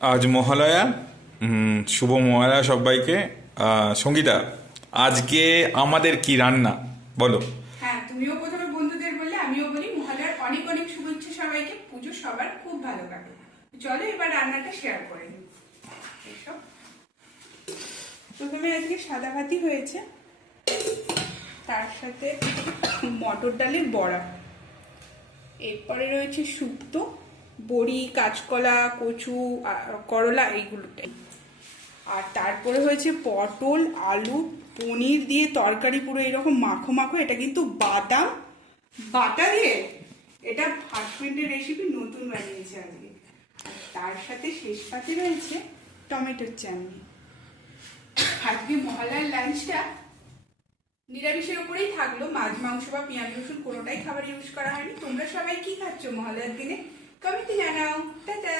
আজ মহালয়া। শুভ মহালয়া সবাইকে। সঙ্গীতা, আজকে আমাদের কি রান্না বলো? হ্যাঁ, তুমিও প্রথমে বন্ধুদের বললে, আমিও বলি মহালয়ার অনেক অনেক শুভেচ্ছা সবাইকে। পুজো সবার খুব ভালো কাটে। চলো এবার রান্নাটা শেয়ার করে নিই। এসব প্রথমে আজকে সাদা ভাতই হয়েছে, তার সাথে মটর ডালের বড়া। এরপরে রয়েছে শুক্তো, বড়ি, কাঁচকলা, কচু, করলা, এইগুলোটাই। আর তারপরে হয়েছে পটল, আলু, পনির দিয়ে তরকারি, পুরো এরকম মাখো মাখো। এটা কিন্তু বাদাম বাটা দিয়ে, এটা হাজবেন্ডের রেসিপি, নতুন বানিয়েছে আজকে। আর তার সাথে শেষ পাতে রয়েছে টমেটোর চাটনি। আজকে মহালয়ার লাঞ্চটা নিরামিষের উপরেই থাকলো। মাছ, মাংস বা পেঁয়াজ রসুন কোনোটাই খাবার ইউজ করা হয়নি। তোমরা সবাই কি খাচ্ছ মহালয়ার দিনে? কমেন্টে জানাও। টাটা।